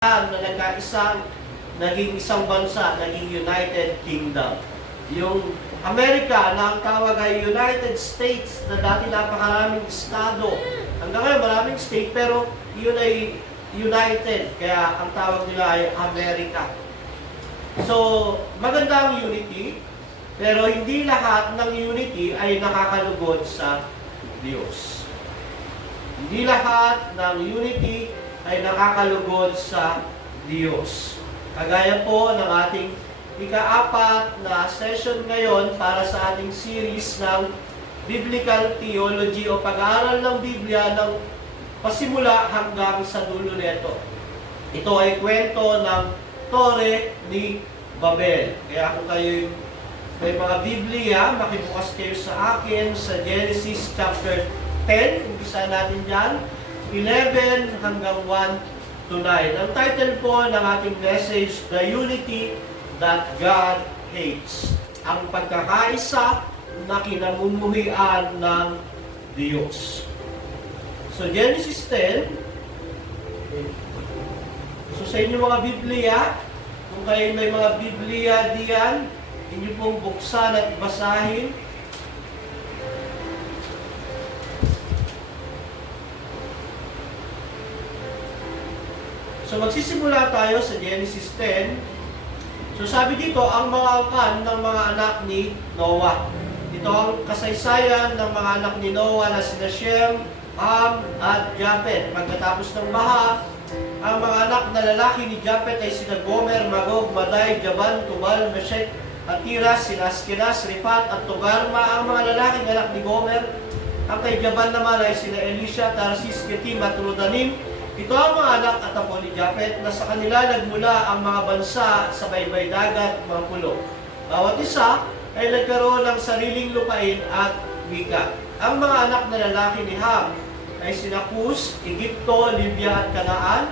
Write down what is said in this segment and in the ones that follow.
na nagkaisang naging isang bansa, naging United Kingdom. Yung Amerika na ang tawag ay United States na dati napakaraming estado. Hanggang ngayon maraming state pero yun ay United, kaya ang tawag nila ay Amerika. So, maganda ang unity, pero hindi lahat ng unity ay nakakalugod sa Diyos. Hindi lahat ng unity ay nakakalugod sa Diyos. Kagaya po ng ating ika-4 na session ngayon para sa ating series ng Biblical Theology o pag-aaral ng Biblia ng pasimula hanggang sa dulo nito. Ito ay kwento ng Tore ni Babel. Kaya kung kayo may mga Biblia, makibukas kayo sa akin sa Genesis chapter 10. Umpisa natin dyan. 11 hanggang 1 to 9. Ang title po ng ating message, The Unity That God Hates. Ang pagkakaisa na kinamumuhian ng Diyos. So, Genesis 10. So, sa inyong mga Biblia, kung kayo may mga Biblia diyan, inyo pong buksan at basahin. So magsisimula tayo sa Genesis 10. So sabi dito, ang mga angkan ng mga anak ni Noah. Ito ang kasaysayan ng mga anak ni Noah na sina Shem, Ham, at Japhet. Pagkatapos ng baha, ang mga anak na lalaki ni Japhet ay sina Gomer, Magog, Madai, Javan, Tubal, Meshech, at Tiras, sina Askenas, Rifat, at Togarma. Ang mga lalaking anak ni Gomer, ang kay Javan naman ay sina Elisha, Tarsis, Ketim, at Rodanim. Ito ang mga anak at apo ni Japhet na sa kanila nagmula ang mga bansa sa baybay dagat, mga pulo. Bawat isa ay nagkaroon ng sariling lupain at wika. Ang mga anak na lalaki ni Ham ay sina Cus, Egypto, Libya at Canaan,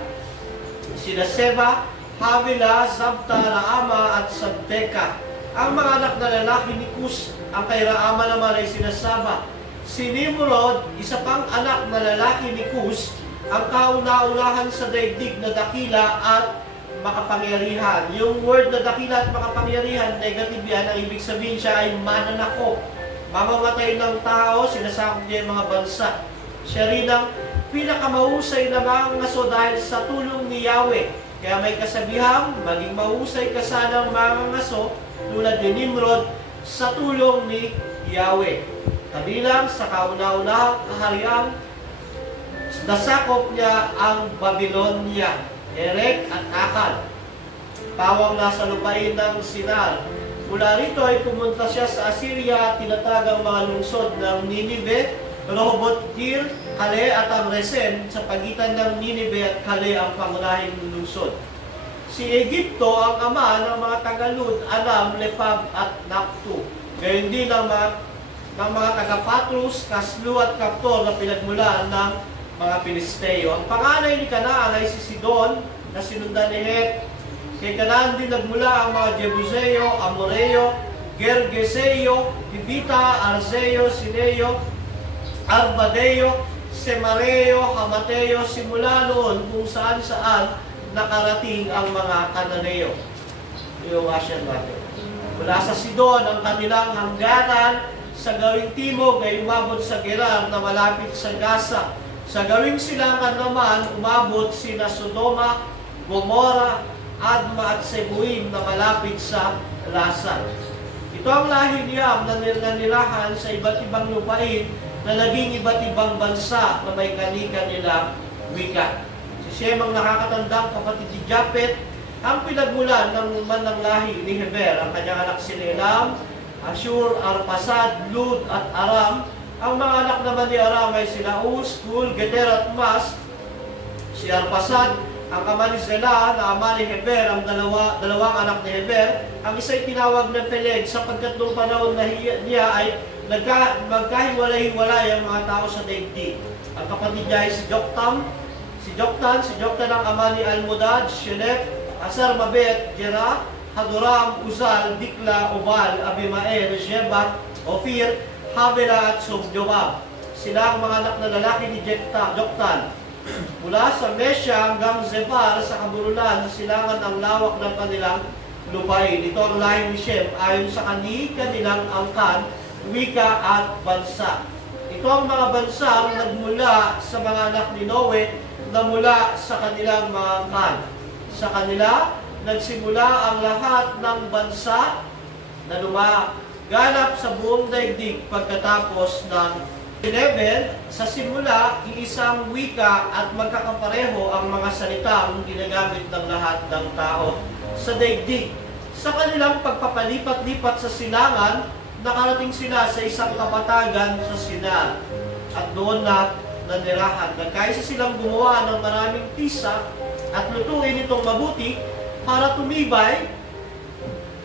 sina Seba, Havila, Zabta, Raama at Sabteka. Ang mga anak na lalaki ni Cus, ang kay Raama naman ay sina Saba. Si Nimrod, isa pang anak na lalaki ni Cus, ang kauna-unahan sa daigdig na dakila at makapangyarihan. Yung word na dakila at makapangyarihan, negative yan. Ang ibig sabihin siya ay mananakop. Mamamatay ng tao, sinasakop niya yung mga bansa. Siya rin ang pinakamahusay na mga ngaso dahil sa tulong ni Yahweh. Kaya may kasabihang, maging mahusay ka sanang mga ngaso tulad ni Nimrod sa tulong ni Yahweh. Kabilang sa kauna-unahang kaharian, nasakop niya ang Babylonia, Erek at Akkad. Pawang nasa lupain ng Sinar. Mula rito ay pumunta siya sa Assyria at tinatag ang mga lungsod ng Ninive, Rehoboth, Kir, Kale at ang Resen. Sa pagitan ng Ninive at Kale ang pangunahing lungsod. Si Egypto ang ama ng mga taga-Lud, Anam, Lepab at Naptu. Gayon din ang mga taga-Patrus, Kaslu at Kaptor na pinagmulan ng mga Pilisteo. Ang panganay ni Canaan ay si Sidon na sinundan ni Het. Kay Canaan din nagmula ang mga Jebuseo, Amoreo, Gergeseo, Hibita, Arzeo, Sineo, Arbadeo, Semareo, Hamateo, simula noon kung saan-saan nakarating ang mga Kananeo. Yung Asyan natin. Mula sa Sidon, ang kanilang hangganan sa gawing timog ay umabot sa Gerar na malapit sa Gaza. Sa gawing silangan naman, umabot sina Sodoma, Gomora, Adma at Seboim na malapit sa Lasar. Ito ang lahi ni Ham na nilanilahan sa iba't ibang lupain na naging iba't ibang bansa na may kani-kanilang wika. Si Shem ang nakakatandang kapatid ni Japhet, ang pinagmulan ng manang lahi ni Heber, ang kanyang anak si Elam, Ashur, Arpasad, Lud at Aram. Ang mga anak naman ni Aram ay sila Uz, Hul, Geter at Mas. Si Arpasad, ang ama ni Zela, na ama ni Heber, ang dalawang anak ni Heber. Ang isa'y tinawag na Peleg sapagkat noong panahon na niya ay magkahiwalay-hiwalay ang mga tao sa daigdig. Ang kapatid niya ay si Joktan. Si Joktan ang ama ni Almodad, Shelef, Asar, Mabet, Jera, Hadoram, Uzal, Dikla, Obal, Abimael, Shebat, Ophir, Havila at Sobjobab. Sila ang mga anak na lalaki ni Joktan. Mula sa Mesya hanggang Zebar sa kabululan sa silangan ang lawak ng kanilang lupain. Ito ang lahi ni Shem ayon sa kanilang angkan, wika at bansa. Ito ang mga bansang nagmula sa mga anak ni Noe na mula sa kanilang mga angkan. Sa kanila, nagsimula ang lahat ng bansa na lumaganap sa buong daigdig pagkatapos ng 11, sa simula, iisang wika at magkakapareho ang mga salitang ginagamit ng lahat ng tao sa daigdig. Sa kanilang pagpapalipat-lipat sa silangan, nakarating sila sa isang kapatagan sa Sinar at doon na nanirahan. Nagkaisa silang gumawa ng maraming tisa at lutuin itong mabuti para tumibay.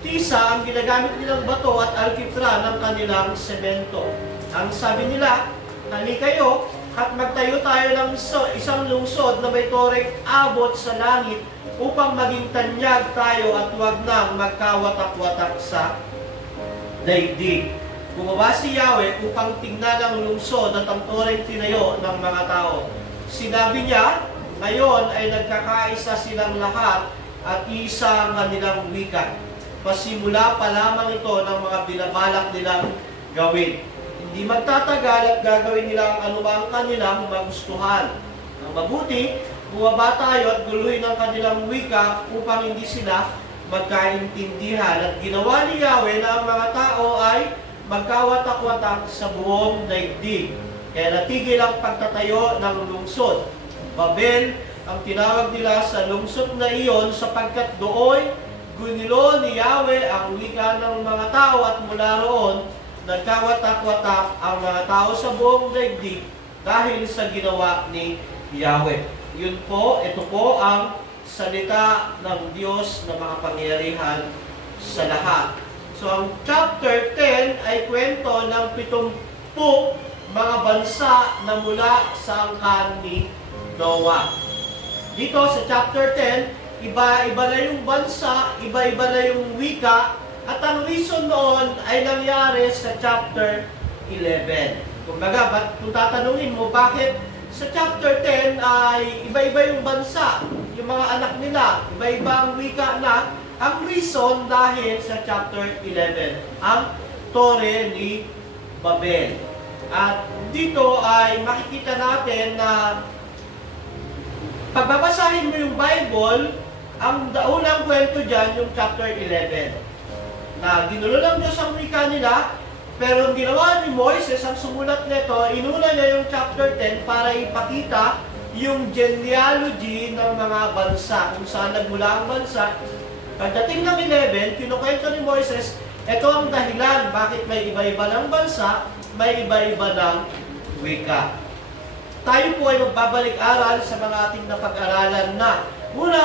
Tisa ang ginagamit nilang bato at alkitra ng kanilang semento. Ang sabi nila, hali kayo at magtayo tayo ng isang lungsod na may toreng abot sa langit upang maging tanyag tayo at huwag nang magkawatak-watak sa daigdig. Bumaba si Yahweh upang tingnan ang lungsod at ang toreng tinayo ng mga tao. Sinabi niya, ngayon ay nagkakaisa silang lahat at isa ang kanilang wika. Pasimula pa lamang ito ng mga binabalak nilang gawin. Hindi magtatagal at gagawin nila ang anumang kanilang magustuhan. Ang mabuti, bumaba tayo at guluhin ang kanilang wika upang hindi sila magkaintindihan. At ginawa ni Yahweh na ang mga tao ay magkawatak-watak sa buong daigdig. Kaya natigil ang pagtatayo ng lungsod. Babel ang tinawag nila sa lungsod na iyon sapagkat doon gunilo ni Yahweh ang wika ng mga tao at mula roon nagkawatak-watak ang mga tao sa buong daigdig dahil sa ginawa ni Yahweh. Yun po, ito po ang salita ng Diyos na makapangyarihan sa lahat. So ang chapter 10 ay kwento ng 70 mga bansa na mula sa angkan ni Noah. Dito sa chapter 10, iba-iba na yung bansa, iba-iba na yung wika, at ang reason noon ay nangyari sa chapter 11. Kumbaga, kung tatanungin mo bakit sa chapter 10 ay iba-iba yung bansa, yung mga anak nila, iba-iba ang wika na, ang reason dahil sa chapter 11, ang Tore ni Babel. At dito ay makikita natin na pagbabasahin mo yung Bible, ang unang kwento dyan yung chapter 11. Na ginulo ng Diyos ang wika nila, pero ang ginawa ni Moises, ang sumulat nito, inuna niya yung chapter 10 para ipakita yung genealogy ng mga bansa, kung saan nagmula ang bansa. Pagdating ng 11, kinukwento ni Moises, ito ang dahilan bakit may iba-iba ng bansa, may iba-iba ng wika. Tayo po ay magbabalik-aral sa mga ating napag-aralan na. Muna,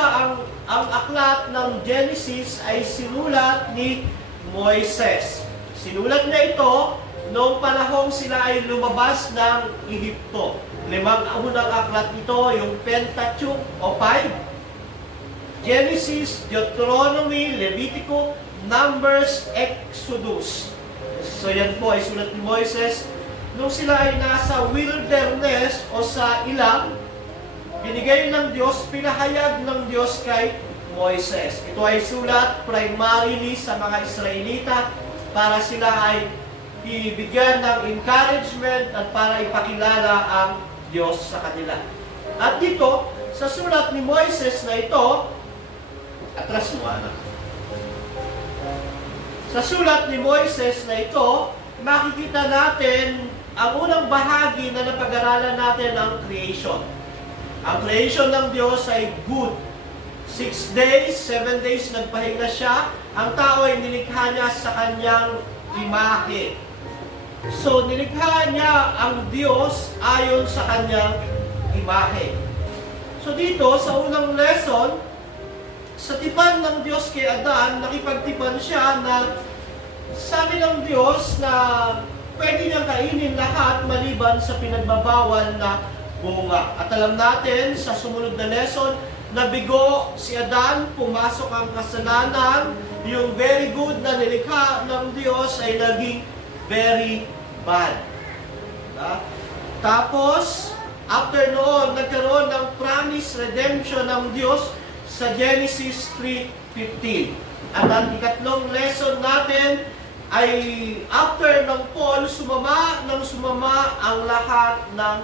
ang aklat ng Genesis ay sinulat ni Moises. Sinulat niya ito noong panahong sila ay lumabas ng Ehipto. 5 unang aklat nito, yung Pentateuch o 5. Genesis, Deuteronomy, Levitico, Numbers, Exodus. So yan po ay sulat ni Moises. Nung sila ay nasa wilderness o sa ilang, binigay ng Diyos, pinahayag ng Diyos kay Moises. Ito ay sulat primarily sa mga Israelita para sila ay ibigyan ng encouragement at para ipakilala ang Diyos sa kanila. At dito, sa sulat ni Moises na ito, atras mo anak. Sa sulat ni Moises na ito, makikita natin ang unang bahagi na napag-aralan natin ang creation. Ang creation ng Diyos ay good. 6 days, 7 days nagpahinga siya. Ang tao ay nilikha niya sa kanyang imahe. So, nilikha niya ang Diyos ayon sa kanyang imahe. So, dito, sa unang lesson, sa tipan ng Diyos kay Adan, nakipagtipan siya na sabi ng Diyos na pwede niyang kainin lahat maliban sa pinagbabawal na bunga. At alam natin sa sumunod na lesson, nabigo si Adan, pumasok ang kasalanan, yung very good na nilikha ng Diyos ay naging very bad. Tapos, After noon, nagkaroon ng promise redemption ng Diyos sa Genesis 3:15. At ang ikatlong lesson natin ay after ng Paul, sumama ang lahat ng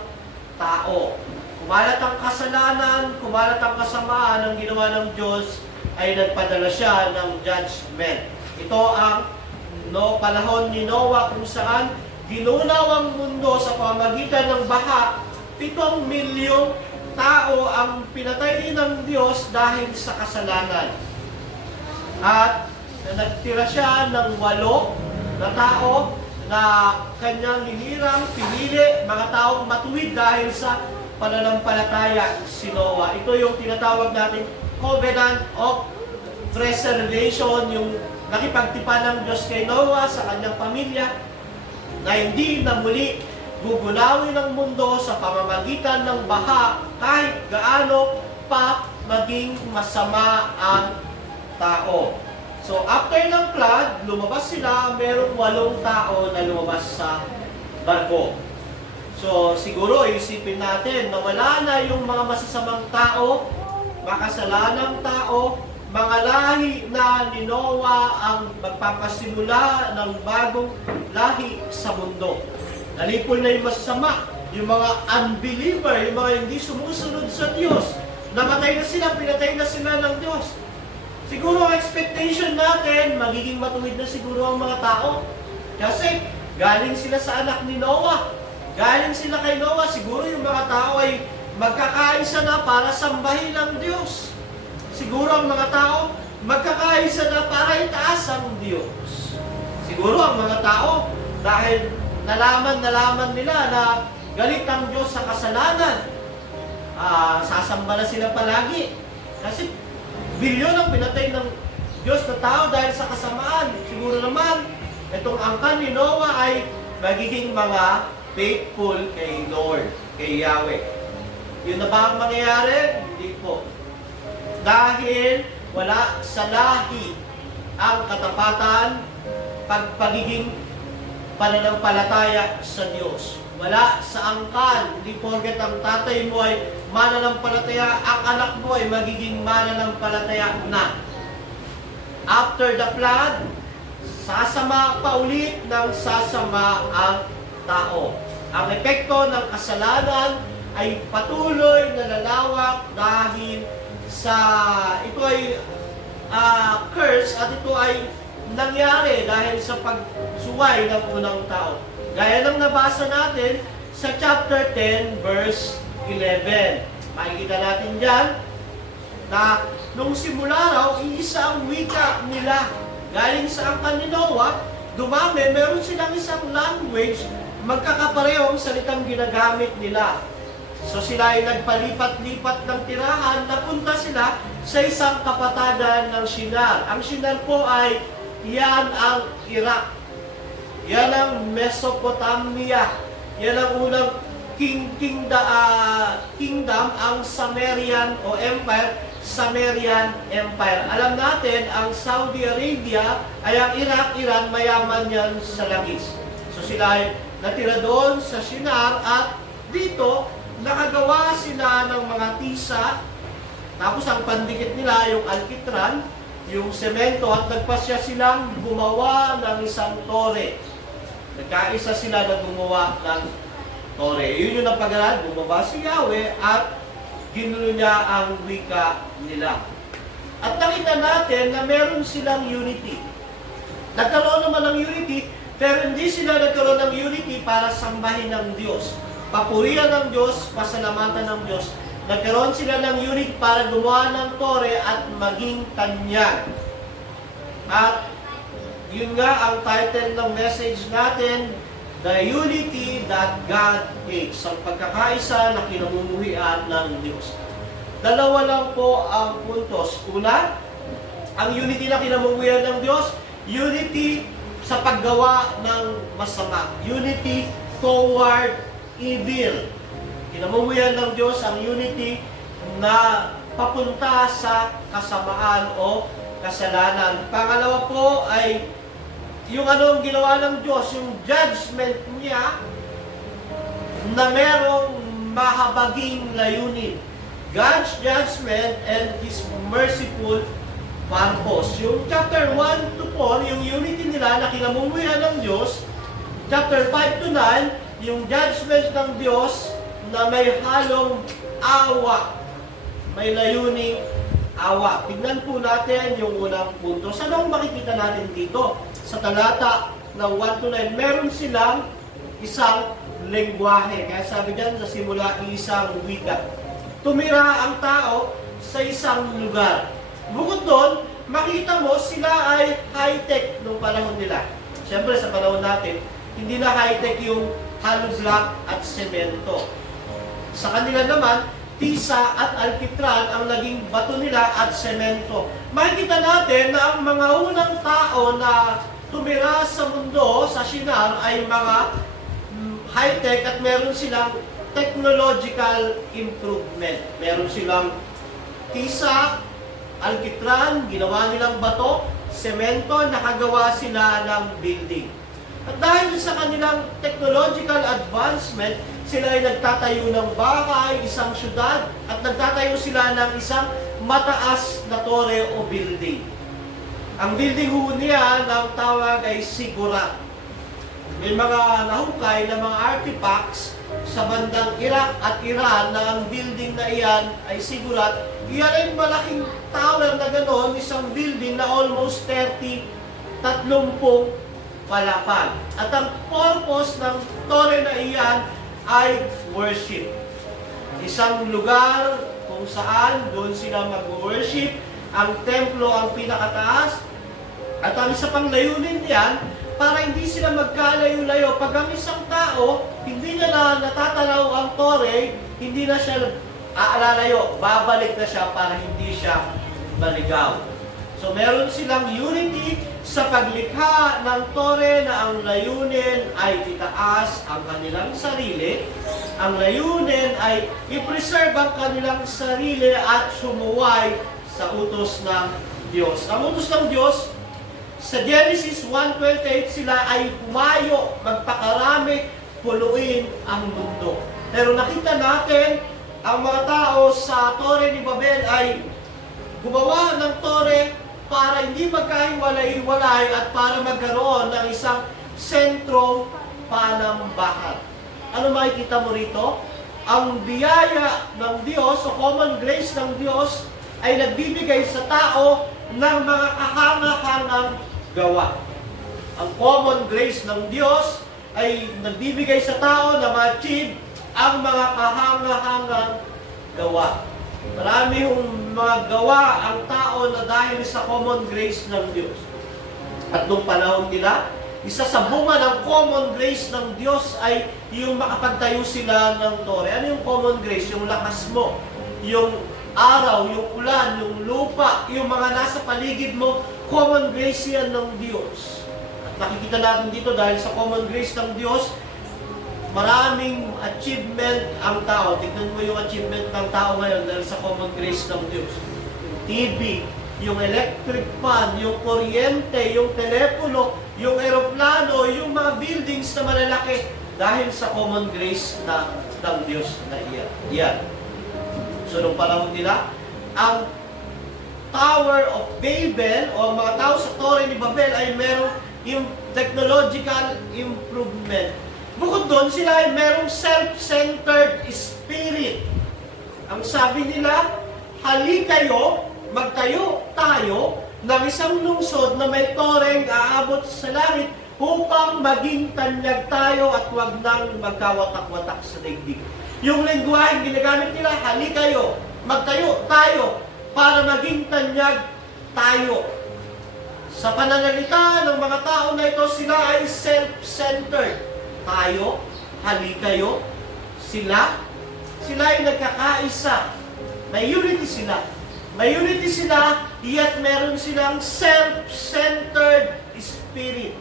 tao. Kumalat ang kasalanan, kumalat ang kasamaan ng ginawa ng Diyos, ay nagpadala siya ng judgment. Ito ang panahon ni Noah kung saan ginunaw ang mundo sa pamamagitan ng baha. 7 milyong tao ang pinatay ng Diyos dahil sa kasalanan. At nagtira siya ng 8 na tao na kanyang hinirang, pinili, mga taong matuwid dahil sa pananampalataya si Noah. Ito yung tinatawag natin Covenant of Preservation, yung nakipagtipan ng Diyos kay Noah sa kanyang pamilya na hindi na muli gugunawin ng mundo sa pamamagitan ng baha kahit gaano pa maging masama ang tao. So after ng flood, lumabas sila, merong 8 tao na lumabas sa barko. So siguro isipin natin na wala na yung mga masasamang tao, makasalanang tao, mga lahi na ni Noah ang magpapasimula ng bagong lahi sa mundo. Nalipol na yung masasama, yung mga unbeliever, yung mga hindi sumusunod sa Diyos. Namatay na sila, pinatay na sila ng Diyos. Siguro ang expectation natin, magiging matuwid na siguro ang mga tao. Kasi galing sila sa anak ni Noah. Galing sila kay Noah, siguro yung mga tao ay magkakaisa na para sambahin ang Diyos. Siguro ang mga tao magkakaisa na para itaas ang Diyos. Siguro ang mga tao, dahil nalaman nila na galit ang Diyos sa kasalanan, sasamba na sila palagi. Kasi bilyon ang pinatay ng Diyos na tao dahil sa kasamaan. Siguro naman, itong angkan ni Noah ay magiging mga faithful kay Lord, kay Yahweh. Yun na ba ang mangyayari? Hindi po. Dahil wala sa lahi ang katapatan, pagiging pananampalataya sa Diyos. Wala sa angkan. Hindi porket ang tatay mo ay mananampalataya, ang anak mo ay magiging mananampalataya na. After the flood, sasama pa ulit ng sasama ang tao. Ang epekto ng kasalanan ay patuloy na lalawak dahil sa ito ay curse at ito ay nangyari dahil sa pagsuway ng unang tao. Gaya ng nabasa natin sa chapter 10 verse 11. Makikita natin dyan na nung simula raw, iisa ang wika nila. Galing sa angkan ni Noah, dumami, meron silang isang language, magkakaparehong salitang ginagamit nila. So sila ay nagpalipat-lipat ng tirahan, napunta sila sa isang kapatagan ng Shinar. Ang Shinar po ay yan ang Iraq. Yan ang Mesopotamia. Yan ang unang kingdom, ang Sumerian o Empire, Sumerian Empire. Alam natin, ang Saudi Arabia ay ang Iraq, Iran, mayaman yan sa langis. So sila ay natira doon sa Shinar at dito, nakagawa sila ng mga tisa, tapos ang pandikit nila yung alkitran, yung semento, at nagpasya silang gumawa ng isang tore. Nagkaisa sila na gumawa ng tore. Yun yung napagalan, bumaba si Yahweh at ginulo niya ang wika nila. At nakita natin na meron silang unity. Nagkaroon naman ng unity, pero hindi sila nagkaroon ng unity para sambahin ng Diyos. Papurihan ng Diyos, pasalamatan ng Diyos. Nagkaroon sila ng unit para gumawa ng tore at maging tanyag. At yun nga ang title ng message natin, The Unity That God Hates. Ang pagkakaisa na kinamumuhian ng Diyos. Dalawa lang po ang puntos. Una, ang unity na kinamumuhian ng Diyos, unity sa paggawa ng masama. Unity toward evil. Kinamumuhian ng Diyos ang unity na papunta sa kasamaan o kasalanan. Pangalawa po ay yung anong ginawa ng Diyos, yung judgment niya na merong mahabaging layunin. God's judgment and His merciful purpose. Yung chapter 1 to 4, yung unity nila na kinamumuhian ng Diyos. Chapter 5 to 9, yung judgment ng Diyos na may halong awa. May layuning awa. Tignan po natin yung unang punto. Saan ang makikita natin dito? Sa talata ng 1 to 9, meron silang isang lengguwahe. Kaya sabi dyan sa simula, isang wika. Tumira ang tao sa isang lugar. Bukod doon, makita mo sila ay high-tech nung panahon nila. Siyempre sa panahon natin, hindi na high-tech yung hollow block at semento. Sa kanila naman, tisa at alkitran ang naging bato nila at semento. Makikita natin na ang mga unang tao na tumira sa mundo, sa Shinar, ay mga high-tech at meron silang technological improvement. Meron silang tisa, alkitran, ginawa nilang bato, semento, nakagawa sila ng building. At dahil sa kanilang technological advancement, sila ay nagtatayo ng bahay, isang syudad, at nagtatayo sila ng isang mataas na tore o building. Ang building ho niya, ang tawag ay ziggurat. May mga nahukay na mga artifacts sa bandang Iraq at Iran na ang building na iyan ay ziggurat. Iyan ay malaking tower na gano'n, isang building na almost 30 palapag. At ang purpose ng tore na iyan ay worship. Isang lugar kung saan doon sila mag-worship, ang templo ang pinakataas, at ang isa pang layunin niyan, para hindi sila magkalayo-layo. Pag ang isang tao, hindi niya na natatanaw ang tore, hindi na siya aalalayo, babalik na siya para hindi siya maligaw. So meron silang unity sa paglikha ng tore na ang layunin ay itaas ang kanilang sarili. Ang layunin ay i-preserve ang kanilang sarili at sumuway sa utos ng Diyos. Ang utos ng Diyos, sa Genesis 1:28, sila ay pumayo, magpakarami, puluin ang mundo. Pero nakita natin, ang mga tao sa Tore ni Babel ay gumawa ng tore para hindi magkahiwalay-hiwalay at para magkaroon ng isang sentrong panambahan. Ano makikita mo rito? Ang biyaya ng Diyos o common grace ng Diyos ay nagbibigay sa tao ng mga kahanga-hangang gawa. Ang common grace ng Diyos ay nagbibigay sa tao na ma-achieve ang mga kahanga-hangang gawa. Marami yung mga gawa ang tao na dahil sa common grace ng Diyos. At nung panahon nila, isa sa bunga ng common grace ng Diyos ay yung makapagtayo sila ng tore. Ano yung common grace? Yung lakas mo, yung araw, yung ulan, yung lupa, yung mga nasa paligid mo, common grace yan ng Diyos. At nakikita natin dito dahil sa common grace ng Diyos, maraming achievement ang tao. Tignan mo yung achievement ng tao ngayon dahil sa common grace ng Diyos. Yung TV, yung electric fan, yung kuryente, yung telepono, yung eroplano, yung mga buildings na malalaki dahil sa common grace ng Diyos na iyan. So, nung panahon nila, ang Tower of Babel o mga tao sa Tore ni Babel ay merong yung technological improvement. Bukod doon, sila ay merong self-centered spirit. Ang sabi nila, hali kayo, magtayo tayo ng isang lungsod na may toreng aabot sa langit upang maging tanyag tayo at huwag nang magkawatak-watak sa daigdig. Yung lengguwaheng ginagamit nila, hali kayo, magtayo tayo para maging tanyag tayo. Sa pananalita ng mga tao na ito, sila ay self-centered. Tayo, hali kayo, sila ay nagkakaisa. May unity sila. May unity sila, yet meron silang self-centered spirit.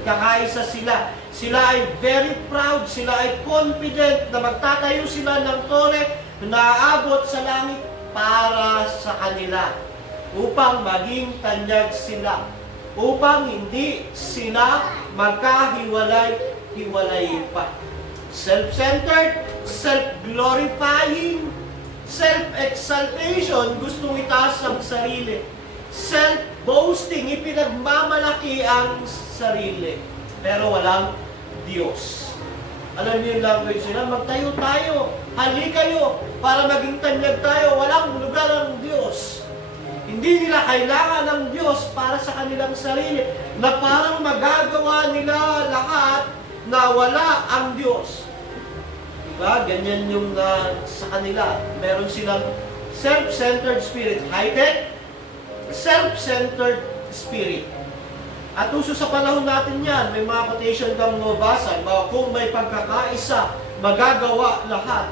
Nagkakaisa sila. Sila ay very proud, sila ay confident na magtatayo sila ng tore na aabot sa langit para sa kanila. Upang maging tanyag sila. Upang hindi sila magkahiwalay pa. Self-centered, self-glorifying, self-exaltation, gustong itaas ang sarili. Self-boasting, ipinagmamalaki ang sarili. Pero walang Diyos. Alam niyo yung language nila, magtayo tayo, hali kayo, para maging tanyag tayo, walang lugar ang Diyos. Hindi nila kailangan ng Diyos para sa kanilang sarili, na parang magagawa nila lahat na wala ang Diyos. Diba? Ganyan yung sa kanila. Meron silang self-centered spirit. High-tech, self-centered spirit. At uso sa panahon natin yan, may mga quotation kang mabasa, kung may pagkakaisa, magagawa lahat.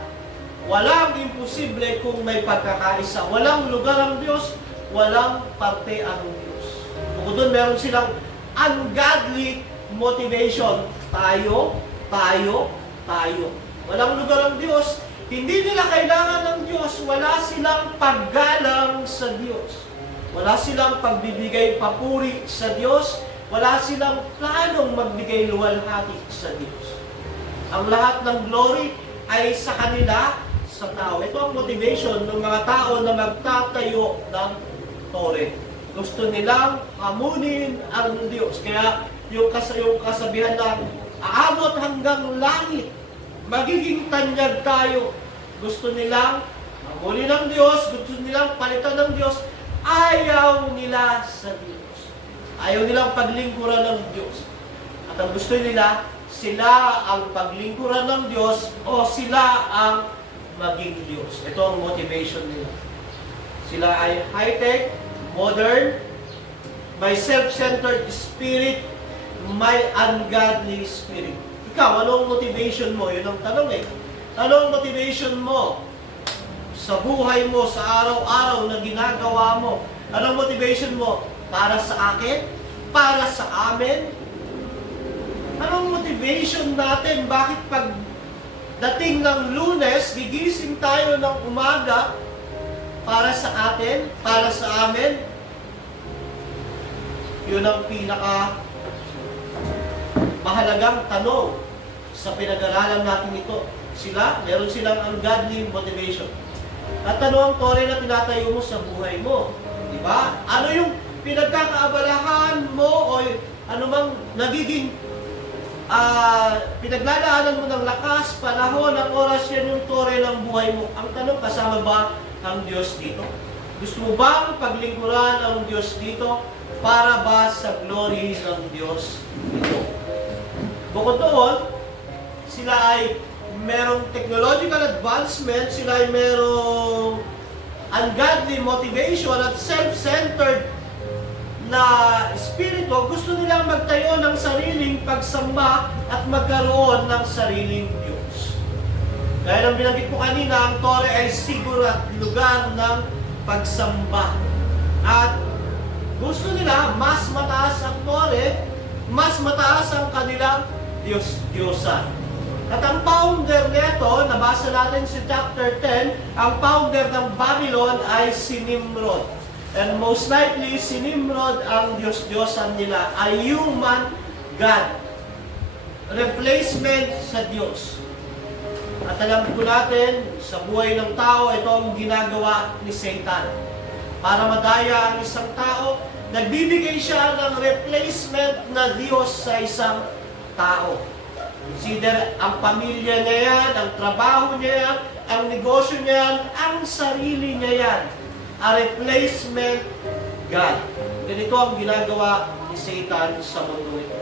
Walang imposible kung may pagkakaisa. Walang lugar ang Diyos, walang parte ang Diyos. Bukod doon, meron silang ungodly motivation. Tayo. Walang lugar ang Diyos. Hindi nila kailangan ng Diyos. Wala silang paggalang sa Diyos. Wala silang pagbibigay papuri sa Diyos. Wala silang planong magbigay luwalhati sa Diyos. Ang lahat ng glory ay sa kanila, sa tao. Ito ang motivation ng mga tao na magtatayo ng tore. Gusto nilang hamunin ang Diyos. Kaya yung kasabihan na aabot hanggang langit, magiging tanyag tayo. Gusto nilang hamunin ang Diyos, gusto nilang palitan ng Diyos, ayaw nila sa Diyos. Ayaw nilang paglingkuran ng Diyos. At ang gusto nila, sila ang paglingkuran ng Diyos o sila ang maging Diyos. Ito ang motivation nila. Sila ay high-tech, modern, may self-centered spirit, may ungodly spirit. Ikaw, anong motivation mo? Yun ang tanong eh. Anong motivation mo sa buhay mo, sa araw-araw na ginagawa mo? Anong motivation mo? Para sa akin? Para sa amin? Anong motivation natin? Bakit pag dating ng Lunes, gigising tayo ng umaga para sa atin? Para sa amin? Yun ang pinaka mahalagang tanong sa pinag-aralan natin ito. Meron silang ungodly motivation. At ano ang tore na tinatayo mo sa buhay mo? Diba? Ano yung pinagkakaabalahan mo o ano mang nagiging pinaglalaanan mo ng lakas, panahon, ng oras, yan yung tore ng buhay mo. Ang tanong, kasama ba ang Diyos dito? Gusto mo bang paglingkuran ang Diyos dito para ba sa glory ng Diyos dito? Bukod doon, sila ay merong technological advancement, sila ay merong ungodly motivation at self-centered na espiritu. Gusto nilang magtayo ng sariling pagsamba at magkaroon ng sariling Diyos. Dahil ang binanggit ko kanina, ang tore ay siguro at lugar ng pagsamba. At gusto nila mas mataas ang tore, mas mataas ang kanilang Diyos-Diyosan. At ang founder nito, nabasa natin si chapter 10, ang founder ng Babylon ay si Nimrod. And most likely, si Nimrod ang Diyos-Diyosan nila, ay human God. Replacement sa Diyos. At alam po natin, sa buhay ng tao, ito ang ginagawa ni Satan. Para madaya ang isang tao, nagbibigay siya ng replacement na Diyos sa isang tao. Consider ang pamilya niya yan, ang trabaho niya yan, ang negosyo niya yan, ang sarili niya yan. A replacement God. Ganito ang ginagawa ni Satan sa mundo ito.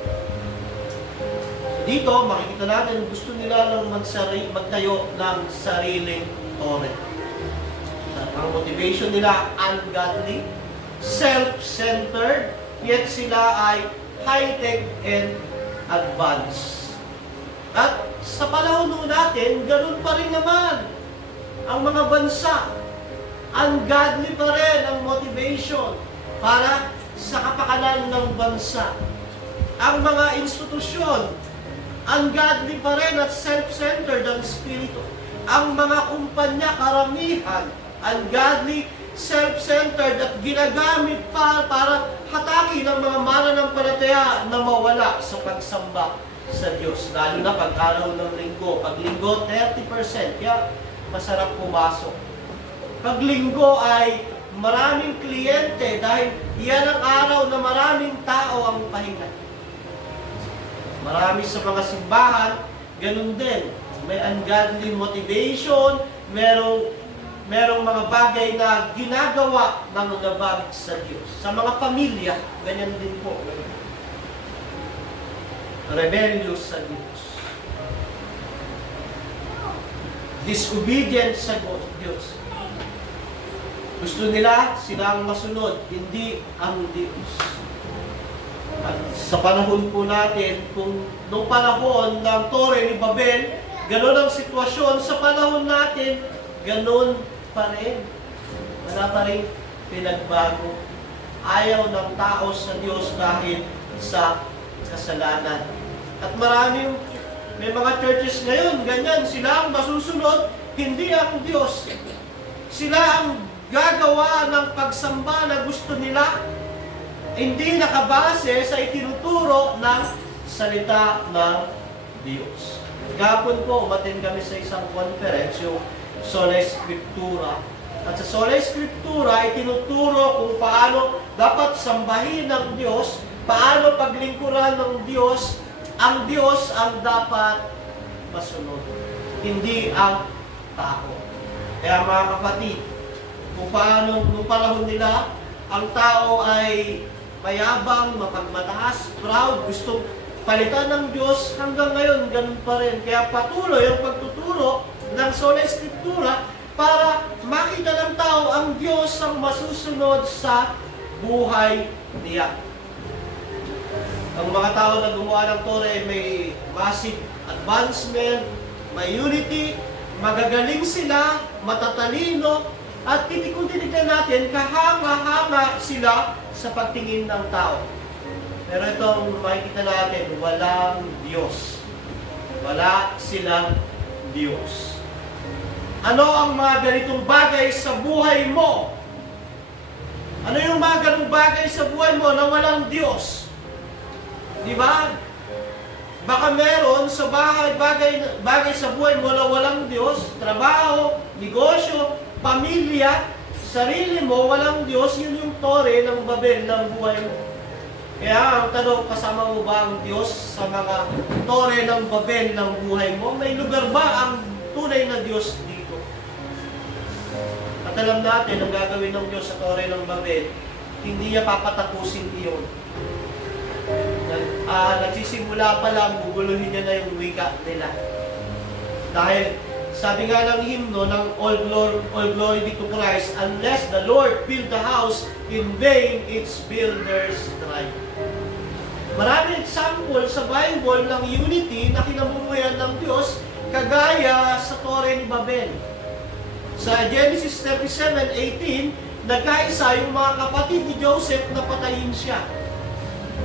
So dito, makikita natin, gusto nila lang magtayo ng sariling tore. Ang motivation nila, ungodly, self-centered, yet sila ay high-tech and advanced. At sa panahon natin, ganun pa rin naman ang mga bansa. Ungodly pa rin ang motivation para sa kapakanan ng bansa. Ang mga institusyon, ungodly pa rin at self-centered ang spirito. Ang mga kumpanya, karamihan, ungodly, self-centered at ginagamit para hataki ng mga mananampalataya na mawala sa pagsamba. sa Diyos. Lalo na pag araw ng linggo. Pag linggo, 30%. Kaya masarap pumasok. Pag linggo ay maraming kliyente dahil yan ang araw na maraming tao ang pahinga. Marami sa mga simbahan, ganun din. May ungodly motivation, merong mga bagay na ginagawa ng labag sa Diyos. Sa mga pamilya, ganyan din po. Rebellious sa Diyos. Disobedient sa Diyos. Gusto nila sila ang masunod, hindi ang Diyos. At sa panahon po natin, kung noong panahon ng Tore ni Babel, ganoon ang sitwasyon, sa panahon natin, ganoon pa rin. Wala pa rin pinagbago. Ayaw ng tao sa Diyos dahil sa kasalanan. At may mga churches ngayon, ganyan, sila ang masusunod, hindi ang Diyos. Sila ang gagawa ng pagsamba na gusto nila, hindi nakabase sa itinuturo ng salita ng Diyos. Gapon po, umatin kami sa isang conference, yung Sola Scriptura. At sa Sola Scriptura, itinuturo kung paano dapat sambahin ng Diyos, paano paglingkuran ng Diyos. Ang Diyos ang dapat masunod, hindi ang tao. Kaya mga kapatid, kung paano nung panahon nila, ang tao ay mayabang, mapagmataas, proud, gustong palitan ng Diyos, hanggang ngayon, ganun pa rin. Kaya patuloy ang pagtuturo ng Sola Scriptura para makita ng tao ang Diyos ang masusunod sa buhay niya. Ang mga tao na gumawa ng Tore may massive advancement, may unity, magagaling sila, matatalino, at kung tinignan natin, kahanga-hanga sila sa pagtingin ng tao. Pero itong makikita natin, walang Diyos. Wala silang Diyos. Ano ang mga ganitong bagay sa buhay mo? Ano yung mga ganitong bagay sa buhay mo na walang Diyos? Di ba? Baka meron sa bagay sa buhay mo na walang Diyos, trabaho, negosyo, pamilya, sarili mo, walang Diyos, yun yung Tore ng Babel ng buhay mo. Kaya ang tanong, kasama mo ba ang Diyos sa mga Tore ng Babel ng buhay mo? May lugar ba ang tunay na Diyos dito? At alam natin, ang gagawin ng Diyos sa Tore ng Babel, hindi niya papatapusin iyon. Nagsisimula pa lang, guguluhin niya na yung wika nila. Dahil sabi nga ng hymno ng All Glory be to Christ, unless the Lord build the house, in vain its builders strive. Maraming example sa Bible ng unity na kinamumuyan ng Diyos, kagaya sa Tore ni Babel. Sa Genesis 37:18, nagkaisa yung mga kapatid ni Joseph na patayin siya.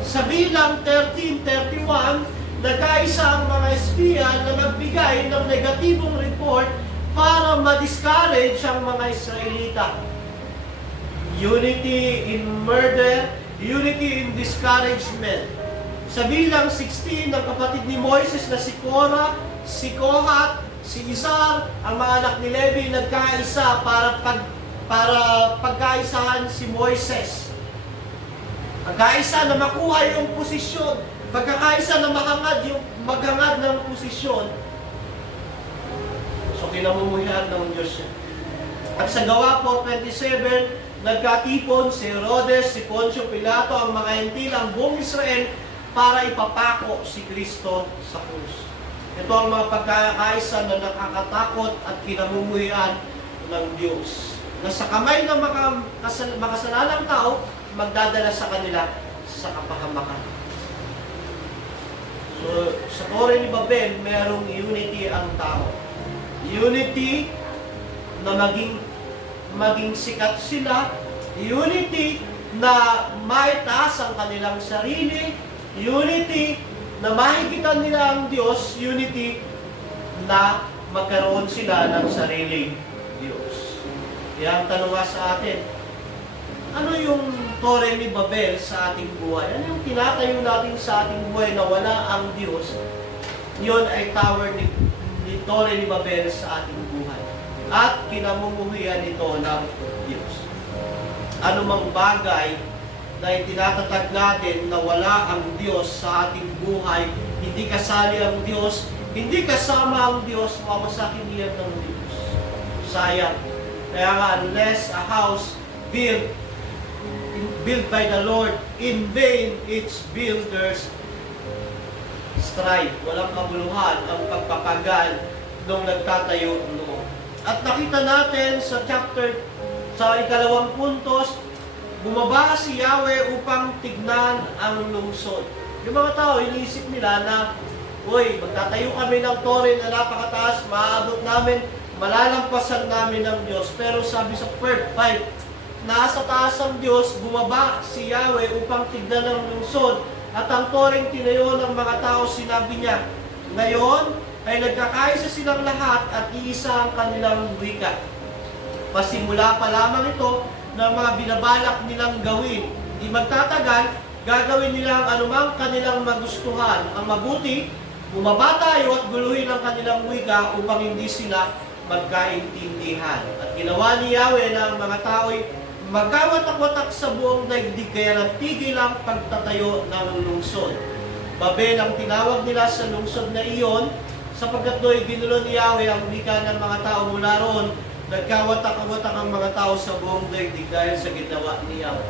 Sa Bilang 13:31, nagkaisa ang mga espiya na nagbigay ng negatibong report para ma-discourage ang mga Israelita. Unity in murder, unity in discouragement. Sa Bilang 16, ang kapatid ni Moises na si Korah, si Kohat, si Izar, ang mga anak ni Levi, nagkaisa para pagkaisahan si Moises. Pagkaisa na makuha yung posisyon, pagkakaisa na maghangad ng posisyon. So kinamumuhian ng Diyos siya. At sa Gawa 4:27, nagkatipon si Herodes, si Poncio Pilato, ang mga hentil, ang buong Israel, para ipapako si Kristo sa krus. Ito ang mga pagkakaisa na nakakatakot at kinamumuhian ng Diyos. Na sa kamay ng makasalanang tao, magdadala sa kanila sa kapahamakan. So, sa Tore ni Babel, merong unity ang tao. Unity na maging sikat sila. Unity na maitaas ang kanilang sarili. Unity na mahigitan nila ang Diyos. Unity na magkaroon sila ng sariling Diyos. Kaya ang tanong nga sa atin, ano yung Torre ni Babel sa ating buhay. Ano yung tinatayo natin sa ating buhay na wala ang Diyos? Yun ay tower ni Torre ni Babel sa ating buhay. At kinamumuhian ito ng Diyos. Anumang bagay na itinatatag natin na wala ang Diyos sa ating buhay, hindi kasali ang Diyos, hindi kasama ang Diyos, mamasakin niya ng Diyos. Sayang. Kaya nga, unless a house built by the Lord, in vain its builders strive. Walang kabuluhan ang pagpapagal nung nagtatayo noon. At nakita natin sa ikalawang puntos, bumaba si Yahweh upang tignan ang lungsod. Yung mga tao, iniisip nila na, uy, magtatayo kami ng tore na napakataas, maaabot namin, malalampasan namin ng Diyos. Pero sabi sa Psalm 5, nasa taas ang Diyos, bumaba si Yahweh upang tignan ang lungsod. At ang toreng tinayo ng mga tao, sinabi niya, ngayon ay nagkakaisa silang lahat at iisa ang kanilang wika. Pasimula pa lamang ito ng mga binabalak nilang gawin. Di magtatagal, gagawin nilang anumang kanilang magustuhan. Ang mabuti, bumaba tayo at guluhin ang kanilang wika upang hindi sila magkaintindihan. At ginawa ni Yahweh na ang mga tao'y magkawatak-watak sa buong daigdig, kaya natigil ang pagtatayo ng lungsod. Babel ang tinawag nila sa lungsod na iyon, sapagkat do'y ginulo ni Yahweh ang wika ng mga tao mula roon. Nagkawatak-watak ang mga tao sa buong daigdig dahil sa ginawa ni Yahweh.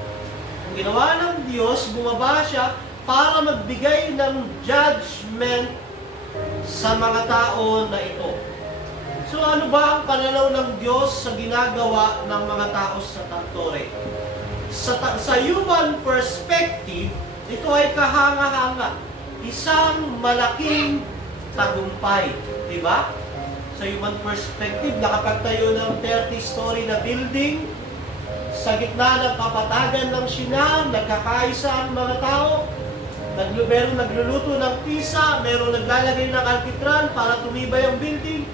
Ang ginawa ng Diyos, bumaba siya para magbigay ng judgment sa mga tao na ito. So ano ba ang pananaw ng Diyos sa ginagawa ng mga tao sa tore? Sa human perspective, ito ay kahanga-hanga. Isang malaking tagumpay. Diba? Sa human perspective, nakapagtayo ng 30-story na building, sa gitna ng kapatagan ng Sina, nagkakaisa ang mga tao, merong nagluluto ng pisa, merong naglalagay ng alkitran para tumibay ang building,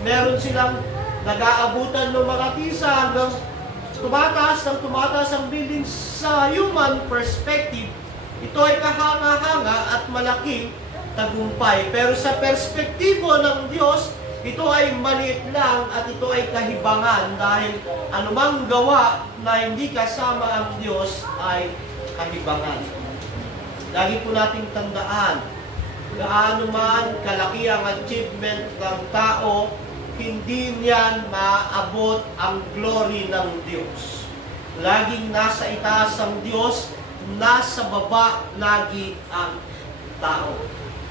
meron silang nag-aabutan ng mga tisa hanggang tumataas ang building. Sa human perspective, ito ay kahanga-hanga at malaking tagumpay. Pero sa perspektibo ng Diyos, ito ay maliit lang at ito ay kahibangan dahil anumang gawa na hindi kasama ang Diyos ay kahibangan. Lagi po nating tandaan, gaano man kalaki ang achievement ng tao, hindi niyan maabot ang glory ng Diyos. Laging nasa itaas ang Diyos, nasa baba lagi ang tao.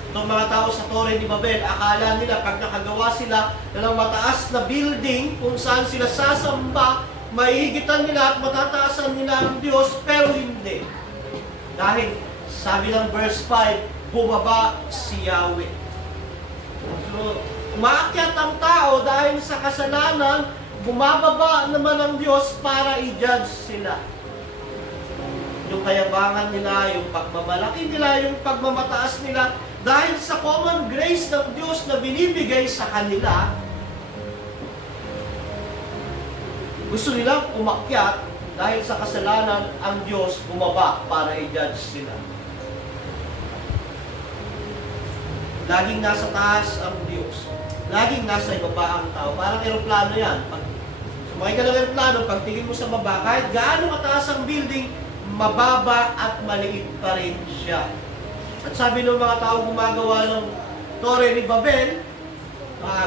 Itong mga tao sa Torre ni Babel, akala nila pag nakagawa sila ng mataas na building kung saan sila sasamba, maihigitan nila at matataasan nila ang Diyos, pero hindi. Dahil sabi ng verse 5, bumaba si Yahweh. So, umaakyat ang tao dahil sa kasalanan, bumababa naman ang Diyos para i-judge sila. Yung kayabangan nila, yung pagmamalaki nila, yung pagmamataas nila, dahil sa common grace ng Diyos na binibigay sa kanila, gusto nilang umakyat dahil sa kasalanan ang Diyos bumaba para i-judge sila. Laging nasa taas ang Diyos. Laging nasa ibaba ang tao. Parang eroplano yan. Pag sumakay ka ng eroplano, pag tingin mo sa baba, kahit gaano kataas ang building, mababa at maliit pa rin siya. At sabi ng mga tao gumagawa ng Torre ni Babel,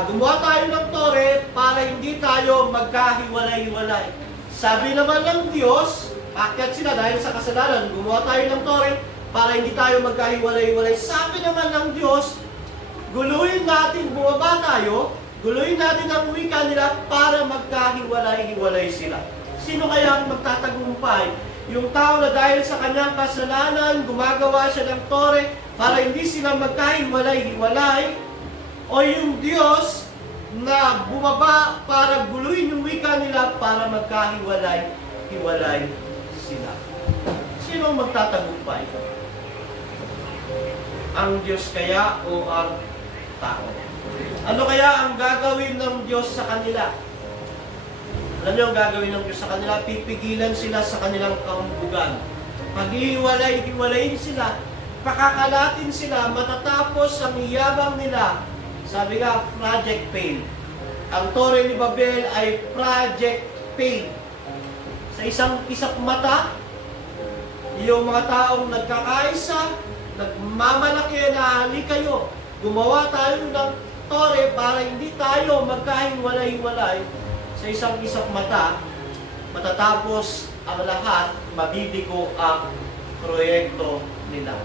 gumawa tayo ng tore para hindi tayo magkahiwalay-hiwalay. Sabi naman ng Diyos, akyat sila dahil sa kasalanan, gumawa tayo ng tore para hindi tayo magkahiwalay-hiwalay. Sabi naman ng Diyos, guluhin natin, bumaba tayo, guluhin natin ang wika nila para magkahiwalay-hiwalay sila. Sino kaya ang magtatagumpay? Yung tao na dahil sa kanyang kasalanan, gumagawa siya ng tore para hindi sila magkahiwalay-hiwalay, o yung Diyos na bumaba para guluhin yung wika nila para magkahiwalay-hiwalay sila. Sino ang magtatagumpay? Ang Diyos kaya o ang tao? Ano kaya ang gagawin ng Diyos sa kanila? Alam niyo ang gagawin ng Diyos sa kanila? Pipigilan sila sa kanilang kaumbugan. Pag-iwalay-iwalayin sila, pakakalatin sila, matatapos ang yabang nila. Sabi nga, project fail. Ang Torre ni Babel ay project fail. Sa isang kisap mata, yung mga taong nagkakaisa, nagmamalaki na hali kayo, gumawa tayo ng tore para hindi tayo magkahiwalay-hiwalay. Sa isang kisap mata, matatapos ang lahat, mabibigo ang proyekto nila.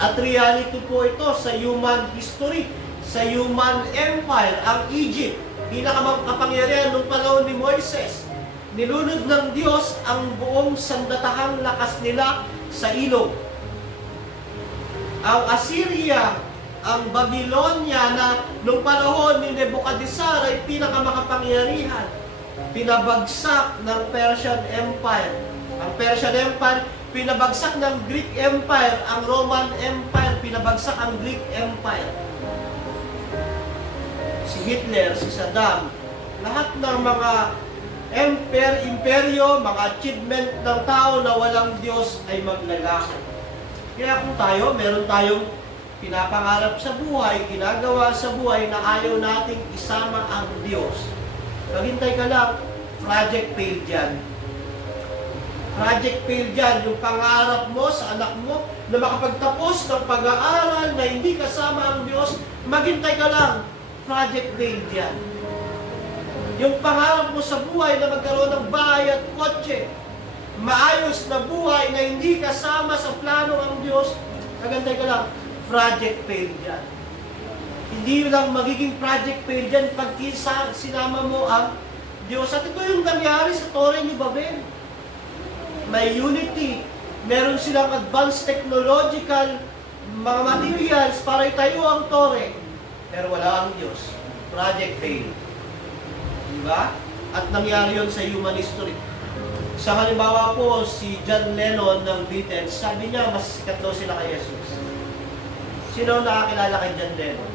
At reality po ito sa human history, sa human empire, ang Egypt, pinakamakapangyarihan nung panahon ni Moises. Nilunod ng Diyos ang buong sandatahang lakas nila sa ilog. Ang Assyria, ang Babylonia na nung panahon ni Nebuchadnezzar ay pinakamakapangyarihan. Pinabagsak ng Persian Empire. Ang Persian Empire, pinabagsak ng Greek Empire. Ang Roman Empire, pinabagsak ang Greek Empire. Si Hitler, si Saddam, lahat ng mga imperyo, mga achievement ng tao na walang Diyos ay maglalakad. Kaya kung tayo, meron tayong pinapangarap sa buhay, ginagawa sa buhay na ayaw nating isama ang Diyos. Maghintay ka lang, project fail dyan. Project fail dyan, yung pangarap mo sa anak mo na makapagtapos ng pag-aaral na hindi kasama ang Diyos, maghintay ka lang, project fail dyan. Yung pangarap mo sa buhay na magkaroon ng bahay at kotse, maayos na buhay na hindi kasama sa plano ang Diyos, magantay ka lang, project fail dyan. Hindi lang magiging project fail dyan pag sinama mo ang Diyos. At ito yung nangyari sa Torre ni Babel. May unity, meron silang advanced technological mga materials para itayo ang Torre. Pero wala ang Diyos. Project fail. Diba? At nangyari yun sa human history. Sa halimbawa po, si John Lennon ng Beatles, sabi niya, mas sikat daw sila kay Jesus. Sino nakakilala kay John Lennon?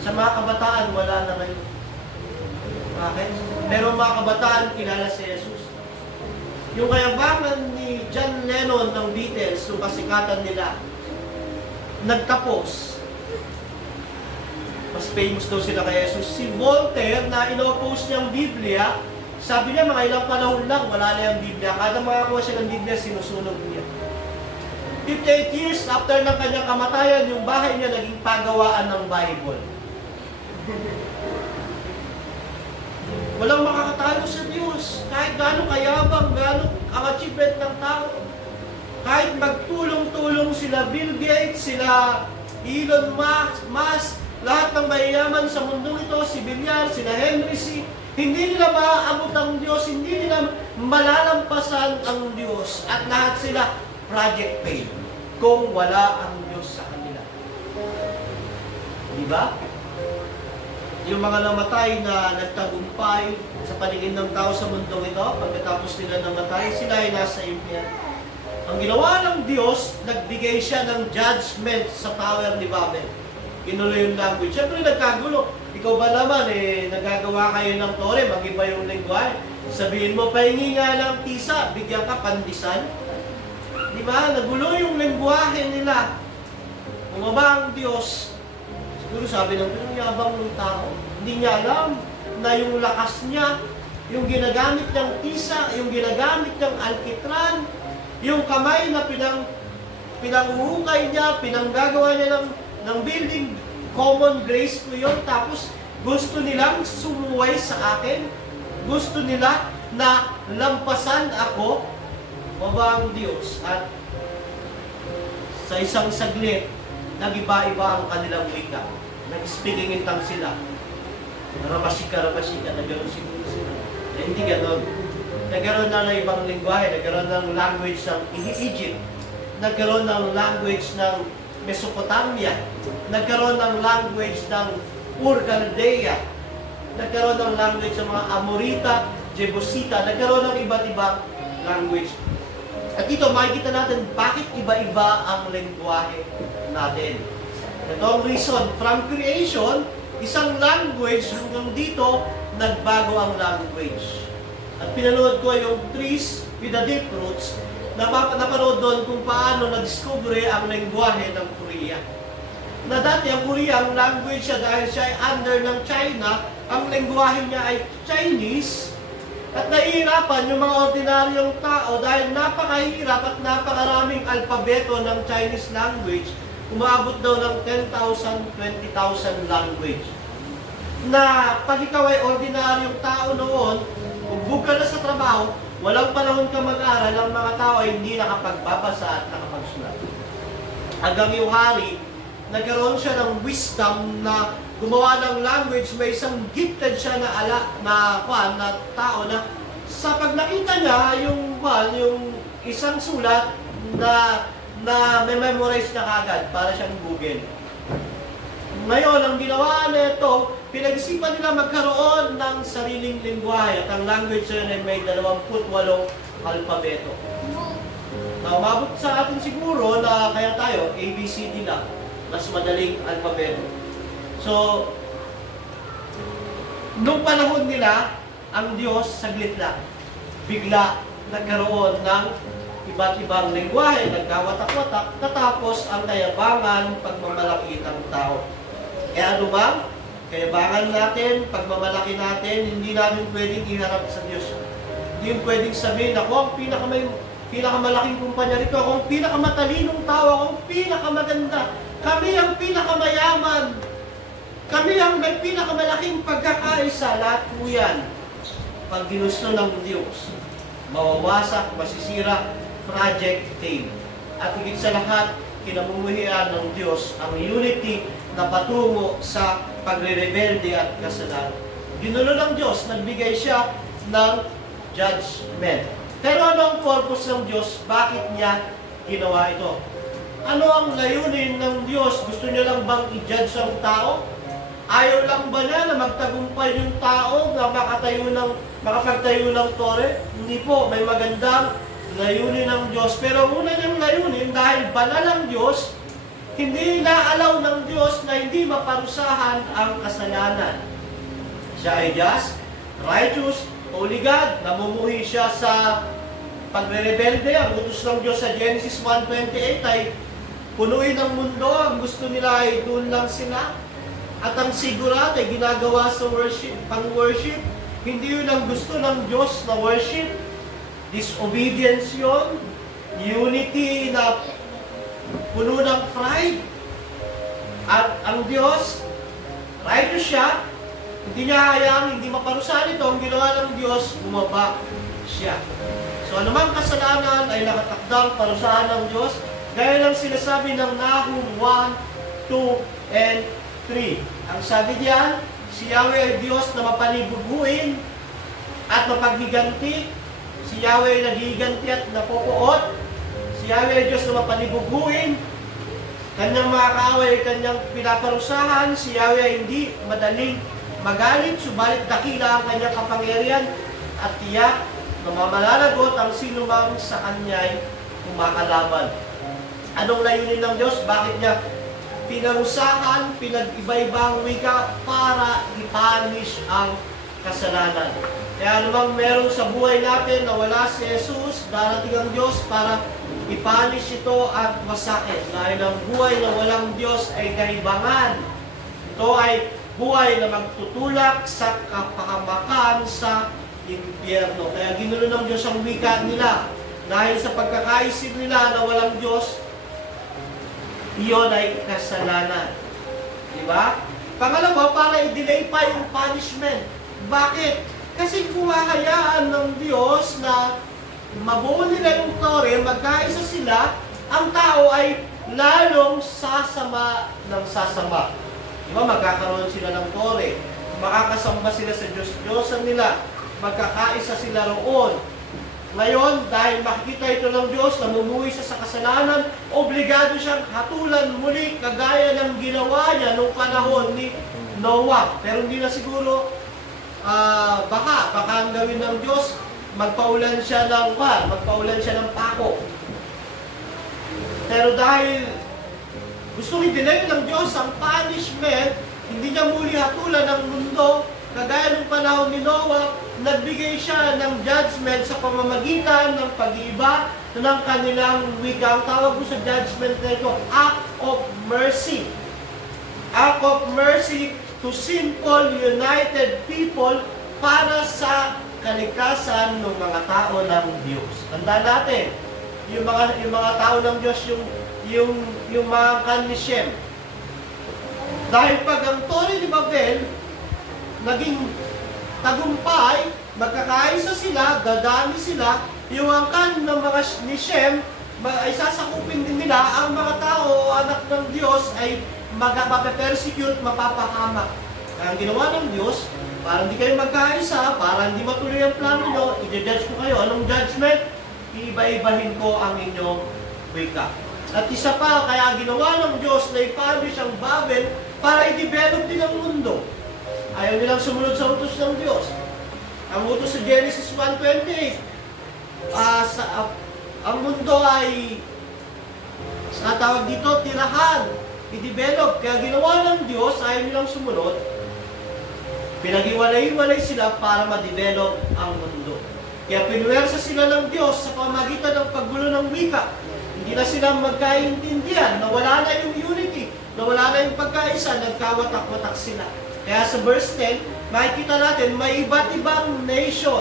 Sa mga kabataan, wala na ngayon. Bakit? Meron mga kabataan, kilala si Jesus. Yung kayabangan ni John Lennon ng Beatles, yung kasikatan nila, nagtapos. Mas famous daw sila kay Jesus. Si Voltaire, na ino-oppose niyang Biblia, sabi niya, mga ilang panahon lang, wala na yung Biblia. Kada makakuha siya ng Biblia, sinusunog niya. 58 years after ng kanyang kamatayan, yung bahay niya naging pagawaan ng Bible. Walang makakatalo sa Diyos. Kahit gaano kayabang, gaano ang achievement ng tao. Kahit magtulong-tulong sila Bill Gates, sila Elon Musk, lahat ng mayayaman sa mundong ito, si Villar, sina Henry C., hindi nila maaabot ang Diyos, hindi nila malalampasan ang Diyos. At lahat sila project fail kung wala ang Diyos sa kanila. Diba? Yung mga namatay na nagtagumpay sa paningin ng tao sa mundong ito, pagkatapos nila namatay, sila ay nasa impyerno. Ang ginawa ng Diyos, nagbigay siya ng judgment sa Tower ni Babel. Kinulo yung language. Siyempre nagkagulo. Ikaw ba naman, nagagawa kayo ng tore, mag-iba yung lingwahe. Sabihin mo, pahingi nga ng tisa, bigyan ka pandisan. Di ba? Nagulo yung lingwahe nila. Bumaba ang Diyos. Siguro sabi ng Diyos, yabang ng tao. Hindi niya alam na yung lakas niya, yung ginagamit niyang tisa, yung ginagamit niyang alkitran, yung kamay na pinanguhukay niya, pinanggagawa niya ng building, common grace ko yun. Tapos gusto nilang sumuway sa akin. Gusto nila na lampasan ako. Baba ang Diyos. At sa isang saglit, nag-iba-iba ang kanilang wika. Nag-speaking in tongues sila. Rabashika, nagkaroon siguro sila. Hindi ganon. Nagkaroon na ng ibang lingwahe. Nagkaroon ng language ng Egypt. Nagkaroon ng language ng Mesopotamia. Nagkaroon ng language ng Ur-Chaldea. Nagkaroon ng language ng mga Amorita, Jebusita. Nagkaroon ng iba't ibang language. At dito makikita natin bakit iba-iba ang lengguwahe natin. Ito ang reason. From creation, isang language hanggang dito, nagbago ang language. At pinanood ko yung Trees with the Deep Roots, napanood doon kung paano na-discover ang lengguwahe ng Korea. Na dati ang Korea, ang language siya dahil siya ay under ng China, ang lengguwahe niya ay Chinese, at nahihirapan yung mga ordinaryong tao dahil napakahirap at napakaraming alpabeto ng Chinese language, umaabot daw ng 10,000, 20,000 language. Na pag ikaw ay ordinaryong tao noon, ugbog ka na sa trabaho, walang panahon ka mag-aral, ang mga tao ay hindi nakapagbabasa at nakapagsulat. Hanggang yung hari, nagkaroon siya ng wisdom na gumawa ng language, may isang gifted siya na tao na sa pag nakita niya yung isang sulat na may memorize na kagad para siyang Google. Ngayon, ang ginawa nito, pinag-isipan nila magkaroon ng sariling lingwahe at ang language na ay may 28 alpabeto. Na umabot sa atin siguro na kaya tayo, ABCD na, mas madaling alpabeto. So, nung panahon nila, ang Diyos saglit lang. Bigla nagkaroon ng iba't ibang lengguwahe, nagkawatak-watak, natapos ang kayabangan, pagmamalaki ng tao. Kaya ano ba? Kayabangan natin, pagmamalaki natin, hindi namin pwedeng iharap sa Diyos. Hindi yung pwedeng sabihin, ako ang pinakamalaking kumpanya rito, ako ang pinakamatalinong tao, ako ang pinakamaganda, kami ang pinakamayaman, kami ang may pinakamalaking pagkakaisa, lahat po yan. Pag ginusto ng Diyos, mawawasak, masisira, project fail. At higit sa lahat, kinamumuhian ng Diyos ang unity na patungo sa pagre-rebelde at kasalanan. Ginulo ng Diyos, nagbigay siya ng judgment. Pero ano ang purpose ng Diyos? Bakit niya ginawa ito? Ano ang layunin ng Diyos? Gusto niya lang bang i-judge ang tao? Ayaw lang ba niya na magtagumpay yung tao na makapagtayo ng tore? Hindi po, may magandang layunin ng Diyos. Pero una niyang layunin, dahil banal ang Diyos, hindi na-allow ng Diyos na hindi maparusahan ang kasalanan. Siya ay just, righteous, holy God. Namumuhi siya sa pagre-rebelde. Ang utos ng Diyos sa Genesis 1:28 ay punuin ang mundo. Ang gusto nila ay doon lang sila. At ang sigurat ay ginagawa sa worship, pang-worship. Hindi yun ang gusto ng Diyos na worship. Disobedience yun. Unity na puno ng pride. At ang Diyos, righteous siya, hindi niya hayang, hindi maparusahan ito. Ang ginawa ng Diyos, bumaba siya. So anumang kasalanan ay nakatakdang parusahan ng Diyos, gaya ng sinasabi ng Nahum 1, 2, and 3. Ang sabi diyan, si Yahweh ay Diyos na mapanibubuin at mapaghiganti. Si Yahweh ay naghiganti at napupuot. Si Yahweh ay Diyos na mapanibubuin. Kanyang mga kaaway ay kanyang pinaparusahan. Si Yahweh ay hindi madaling magalit, subalit dakila ang kanyang kapangyarihan at tiyak na mamalalagot ang sinumang sa kanya'y kumakalaban. Anong layunin ng Diyos? Bakit niya pinarusahan, pinag-iba-ibang wika para i-punish ang kasalanan? Kaya namang meron sa buhay natin na wala si Jesus, darating ang Diyos para i-punish ito at wasakin. Dahil ang buhay na walang Diyos ay kaibangan. Ito ay buhay na magtutulak sa kapahamakan sa impyerno. Kaya ginulo ng Diyos ang wika nila. Dahil sa pagkakaisip nila na walang Diyos, iyon ay kasalanan. Diba? Pangalawa, para i-delay pa yung punishment. Bakit? Kasi kung hahayaan ng Diyos na mabuo nila yung tore, magkaisa sila, ang tao ay lalong sasama ng sasama. Diba? Magkakaroon sila ng tore. Makakasamba sila sa Diyos-Diyosan nila. Magkakaisa sila roon. Ngayon, dahil makikita ito ng Diyos, namumuhi siya sa kasalanan, obligado siyang hatulan muli kagaya ng ginawa niya nung panahon ni Noah. Pero hindi na siguro, baka ang gawin ng Diyos, magpaulan siya ng pako. Pero dahil gustong i-delay ng Diyos ang punishment, hindi niya muli hatulan ng mundo, kagaya ng panahon ni Noah, nagbigay siya ng judgment sa pamamagitan ng pag-iiba ng kanilang wika. Ang tawag ko sa judgment na ito, act of mercy. Act of mercy to simple, united people para sa kaligtasan ng mga tao ng Diyos. Tandaan natin, yung mga tao ng Diyos, yung mga kan ni Shem. Dahil pag ang Torre ni Babel naging tagumpay, magkakaisa sila, dadami sila, yung angkan ng mga ni Shem, ay sasakupin din nila ang mga tao o anak ng Diyos ay mapapersecute, mapapahamak. Kaya ang ginawa ng Diyos, para hindi kayo magkaisa, para hindi matuloy ang plano nyo, i-judge ko kayo. Anong judgment? Iiba-ibahin ko ang inyong wika. At isa pa, kaya ginawa ng Diyos na i-publish ang Babel para i-develop din ang mundo. Ayaw nilang sumunod sa utos ng Diyos. Ang utos sa Genesis 1:28, ang mundo ay tawag dito, tirahan, i-develop. Kaya ginawa ng Diyos, ayaw nilang sumunod. Pinag-iwalay-iwalay sila para ma-develop ang mundo. Kaya pinuwersa sila ng Diyos sa pamagitan ng paggulo ng wika. Hindi na sila magkaintindihan, nawala na yung unity, nawala na yung pagkaisa, nagkawatak-watak sila. Kaya sa verse 10, makikita natin, may iba't ibang nation,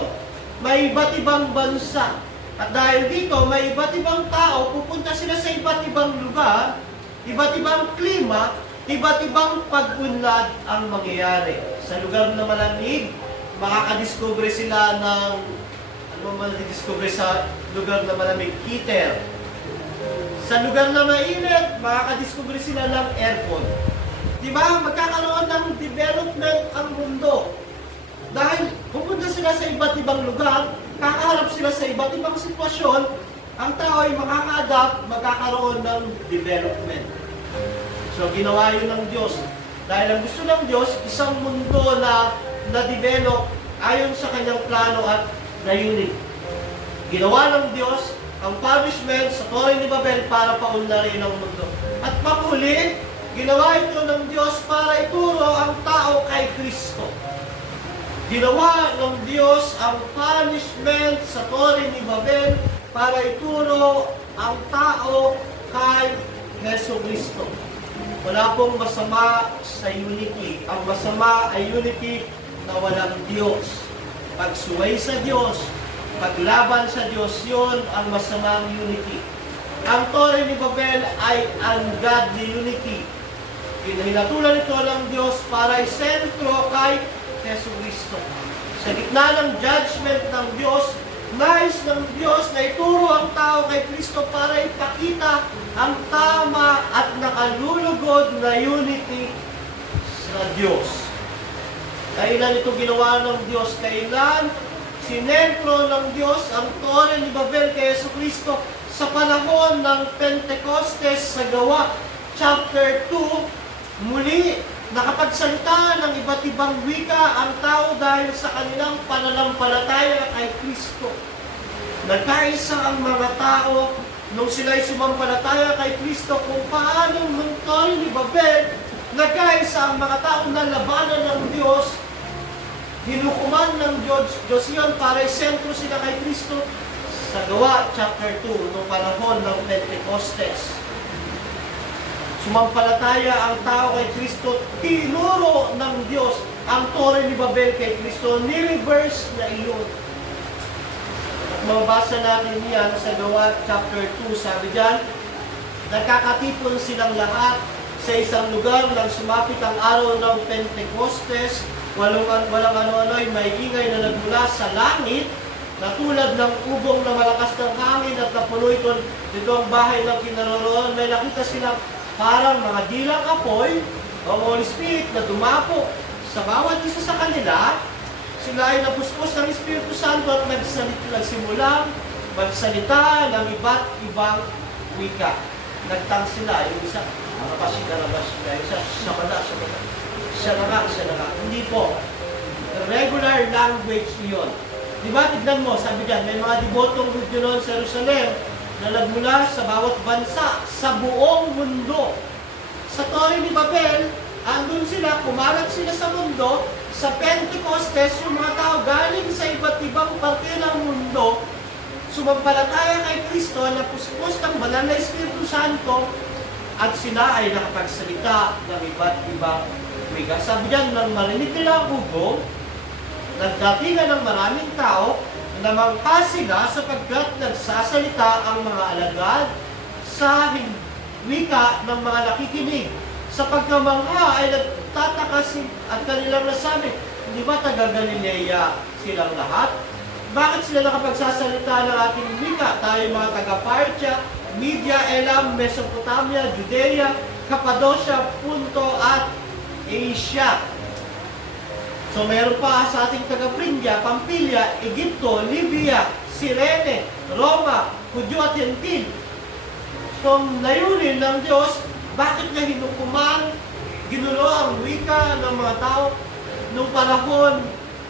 may iba't ibang bansa. At dahil dito, may iba't ibang tao, pupunta sila sa iba't ibang lugar, iba't ibang klima, iba't ibang pag-unlad ang mangyayari. Sa lugar na malamig, makakadiscover sila ng, ano madidiscover sa lugar na malamig? Heater. Sa lugar na mainit, makakadiscover sila ng aircon. Diba? Magkakaroon ng development ang mundo. Dahil pupunta sila sa iba't ibang lugar, kakaharap sila sa iba't ibang sitwasyon, ang tao ay makaka-adapt, magkakaroon ng development. So, ginawa yun ng Diyos. Dahil ang gusto ng Diyos, isang mundo na na-develop ayon sa kanyang plano at layunin. Ginawa ng Diyos ang punishment sa Torre ni Babel para paunlarin ang mundo. At panghuli, ginawa ito ng Diyos para ituro ang tao kay Kristo. Ginawa ng Diyos ang punishment sa Torre ni Babel para ituro ang tao kay Yesu Kristo. Wala pong masama sa unity. Ang masama ay unity na walang Diyos. Pagsuway sa Diyos, paglaban sa Diyos, yun ang masamang unity. Ang Torre ni Babel ay ungodly unity. Hinatulan ito ng Diyos para isentro kay Yesu Kristo. Sa gitna ng judgment ng Diyos, nais ng Diyos na ituro ang tao kay Kristo para ipakita ang tama at nakalulugod na unity sa Diyos. Kailan ito ginawa ng Diyos? Kailan sinentro ng Diyos ang Torre ni Babel kay Yesu Kristo sa panahon ng Pentecostes sa Gawa chapter 2, muli nakapagsalita ng iba't ibang wika ang tao dahil sa kanilang pananampalataya kay Kristo. Nagkaisa ang mga tao nung sila'y sumampalataya kay Kristo kung paano nung Torre ni Babel, nagkaisa ang mga tao na labanan ng Diyos, hinukuman ng Diyos yun para isentro sila kay Kristo sa Gawa chapter 2 noong panahon ng Pentecostes. Sumampalataya ang tao kay Kristo, tinuro ng Diyos ang Torre ni Babel kay Kristo, ni-reverse na iyon. At mabasa natin yan sa Gawa chapter 2, sabi dyan, nagkakatipon silang lahat sa isang lugar nang sumapit ang araw ng Pentecostes, walang ano-ano ay may ingay na nagmula sa langit, na tulad ng ubong na malakas ng hangin at napuno ito ang bahay ng kinaroroon. May nakita silang parang mga dilang apoy o Holy Spirit na dumapo sa bawat isa sa kanila. Sila ay napuspos ng Espiritu Santo at nagsimulang magsalita ng iba't ibang wika. Nagtang sila, yung isa, karabash, isa, siya na nga. Hindi po. Regular language yun. Diba, tignan mo, sabi dyan, may mga debotong Hudyo noon sa Jerusalem na nagmula sa bawat bansa, sa buong mundo. Sa Torre ni Babel, andun sila, kumalat sila sa mundo. Sa Pentecostes, yung mga tao galing sa iba't ibang parte ng mundo, sumampalataya kay Kristo, napuspos ng banal na Espiritu Santo, at sila ay nakapagsalita ng iba't ibang wika. Sabi niyan, nang marinig nila ang ugong, nagdatingan ng maraming tao, namangka sila sapagkat nagsasalita ang mga alagad sa wika ng mga nakikinig. Sa pagkamangha ay nagtataka at kanilang nasabi, hindi ba taga Galilea silang lahat? Bakit sila nakapagsasalita ng ating wika? Tayo mga taga-Parthia, Media, Elam, Mesopotamia, Judea, Cappadocia, Punto at Asia. So meron pa sa ating taga-Phrygia, Pamphylia, Egypto, Libya, Cyrene, Roma, Hudyo at Hentil. So layunin ng Diyos, bakit niya hinukuman, ginulo ang wika ng mga tao nung panahon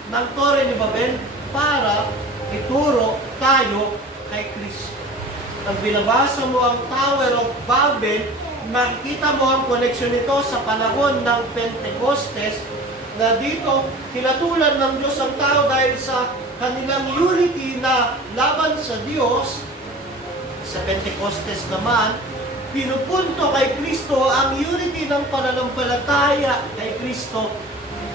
ng Tore ni Babel para ituro tayo kay Kristo. Pag binabasa mo ang Tower of Babel, makikita mo ang koneksyon nito sa panahon ng Pentecostes, na dito tinatulan ng Diyos ang tao dahil sa kanilang unity na laban sa Diyos. Sa Pentecostes naman, pinupunto kay Kristo ang unity ng pananampalataya kay Kristo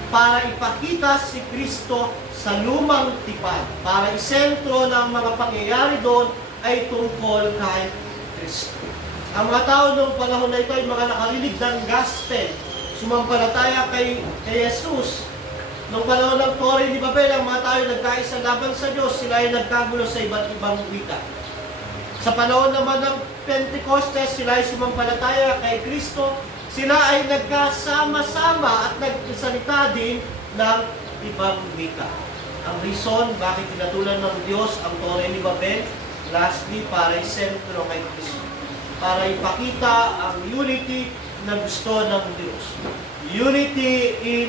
para ipakita si Kristo sa lumang tipan, para isentro ng mga pangyayari doon ay tungkol kay Kristo. Ang mga tao noong panahon na ito ay mga nakarinig ng gospel, sumampalataya kay Jesus. Noong panahon ng Tore ni Babel, ang mga tao ay nagkaisa laban sa Diyos, sila ay nagkagulo sa iba't ibang wika. Sa panahon naman ng Pentecostes, sila ay sumampalataya kay Kristo, sila ay nagkasama-sama at nagsalita din ng ibang wika. Ang reason bakit pinatulan ng Diyos ang Tore ni Babel, lastly, para isentro kay Kristo. Para ipakita ang unity na gusto ng Diyos. Unity in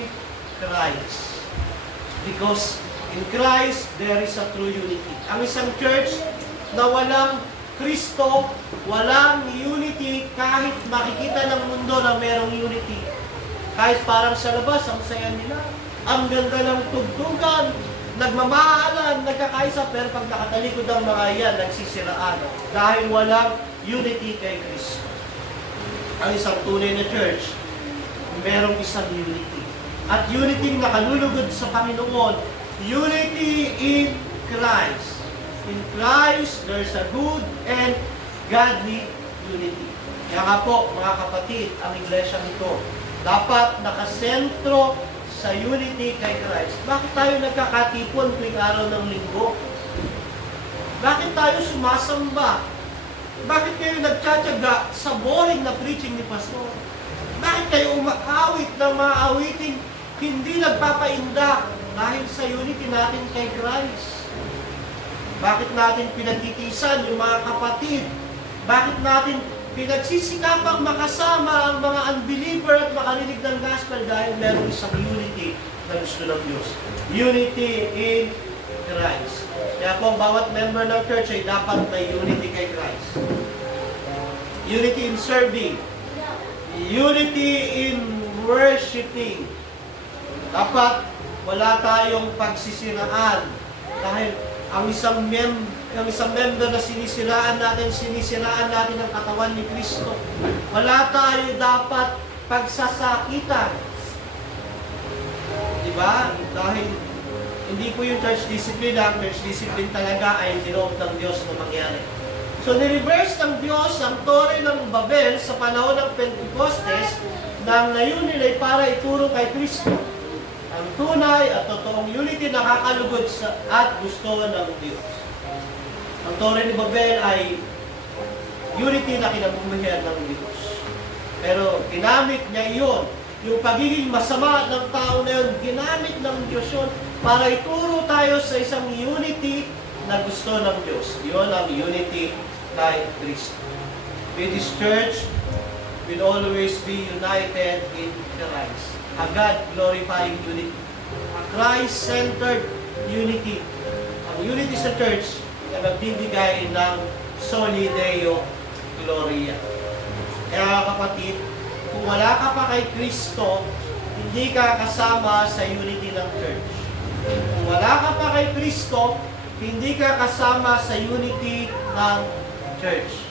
Christ. Because in Christ, there is a true unity. Ang isang church na walang Kristo, walang unity, kahit makikita ng mundo na merong unity. Kahit parang sa labas, ang saya nila. Ang ganda ng tugtugan, nagmamahalan, nagkakaisa, pero pag nakatalikod ang mga yan, nagsisiraan. Dahil walang unity kay Kristo. Ang isang tunay na church, merong isang unity. At unity na nakalulugod sa Panginoon. Unity in Christ. In Christ, there's a good and godly unity. Kaya nga po, mga kapatid, ang iglesia nito, dapat nakasentro sa unity kay Christ. Bakit tayo nagkakatipon tuwing araw ng linggo? Bakit tayo sumasamba? Bakit kayo nagtsatsaga sa boring na preaching ni Pastor? Bakit kayo umaawit ng mga awiting hindi nagpapainda dahil sa unity natin kay Christ? Bakit natin pinagtitisan yung mga kapatid? Bakit natin pinagsisikapang makasama ang mga unbeliever at makarinig ng gospel dahil meron isang unity na gusto ng Diyos? Unity in Christ. Kaya po, bawat member ng church ay dapat may unity kay Christ. Unity in serving. Unity in worshiping. Dapat wala tayong pagsisiraan dahil ang isang member na sinisiraan natin ang katawan ni Kristo. Wala tayo dapat pagsasakitan. Diba? Dahil hindi po yung church discipline, ang church discipline talaga ay dinoob ng Diyos na mangyari. So, nireverse ng Diyos ang Tore ng Babel sa panahon ng Pentecostes na ngayon nila ay para ituro kay Kristo. Ang tunay at totoong unity nakakalugod at gusto ng Diyos. Ang Tore ni Babel ay unity na kinabubuhay ng Diyos. Pero ginamit niya iyon. Yung pagiging masama ng tao na yun, ginamit ng Diyos yun para ituro tayo sa isang unity na gusto ng Diyos. Yun ang unity kay Kristo. With this church will always be united in Christ. A God-glorifying unity. A Christ-centered unity. Ang unity sa church ay magbibigay ng Soli Deo Gloria. Kaya kapatid, kung wala ka pa kay Kristo, hindi ka kasama sa unity ng church. Kung wala ka pa kay Kristo, hindi ka kasama sa unity ng church.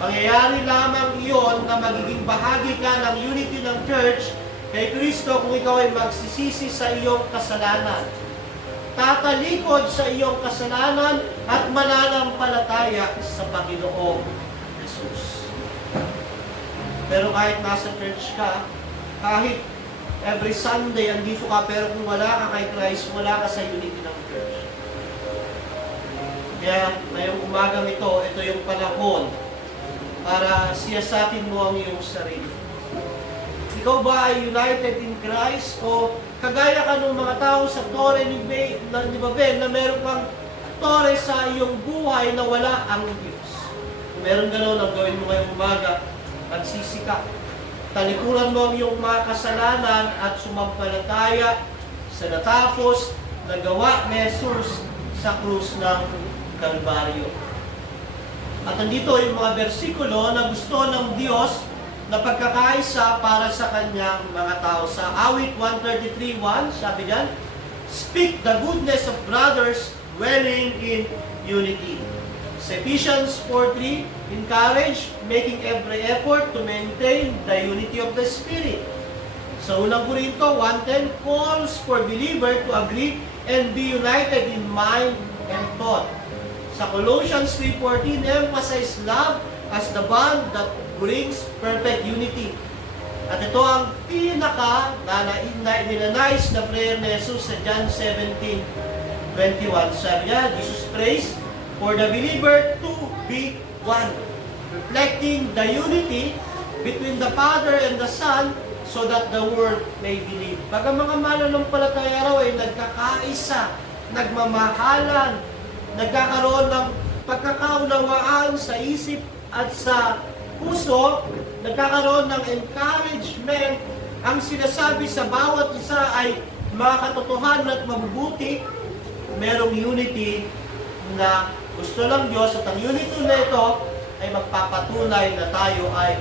Mangyayari lamang iyon na magiging bahagi ka ng unity ng church kay Kristo kung ikaw ay magsisisi sa iyong kasalanan. Tatalikod sa iyong kasalanan at mananampalataya sa Panginoong Jesus. Pero kahit nasa church ka, kahit every Sunday andito ka, pero kung wala ka kay Christ, wala ka sa unity ng church. Kaya ngayong umagang ito yung panahon para siyasatin mo ang iyong sarili. Ikaw ba ay united in Christ o kagaya ka ng mga tao sa tore ni Babel na meron kang tore sa iyong buhay na wala ang Diyos? Kung meron gano'n, ang gawin mo ngayong umaga, magsisi ka. Talikuran mo ang iyong mga kasalanan at sumampalataya sa natapos na gawa ni Jesus sa krus ng Kalbaryo. At nandito yung mga bersikulo na gusto ng Diyos na pagkakaisa para sa kanyang mga tao. Sa awit 133:1, sabi diyan, speak the goodness of brothers dwelling in unity. Sa Ephesians 4:3, encourage making every effort to maintain the unity of the Spirit. Sa unang Korinto 1:10, calls for believer to agree and be united in mind and thought. Sa Colossians 3:14, emphasize love as the bond that brings perfect unity. At ito ang pinaka na ninanais na prayer ni Jesus sa John 17:21. Sabi niya, Jesus prays for the believer to be one, reflecting the unity between the Father and the Son so that the world may believe. Pag ang mga mananampalataya raw ay nagkakaisa, nagmamahalan, nagkakaroon ng pagkakaunawaan sa isip at sa puso, nagkakaroon ng encouragement, ang sinasabi sa bawat isa ay mga katotohanan at mabubuti, merong unity na gusto ng Diyos at ang unity na ito ay magpapatunay na tayo ay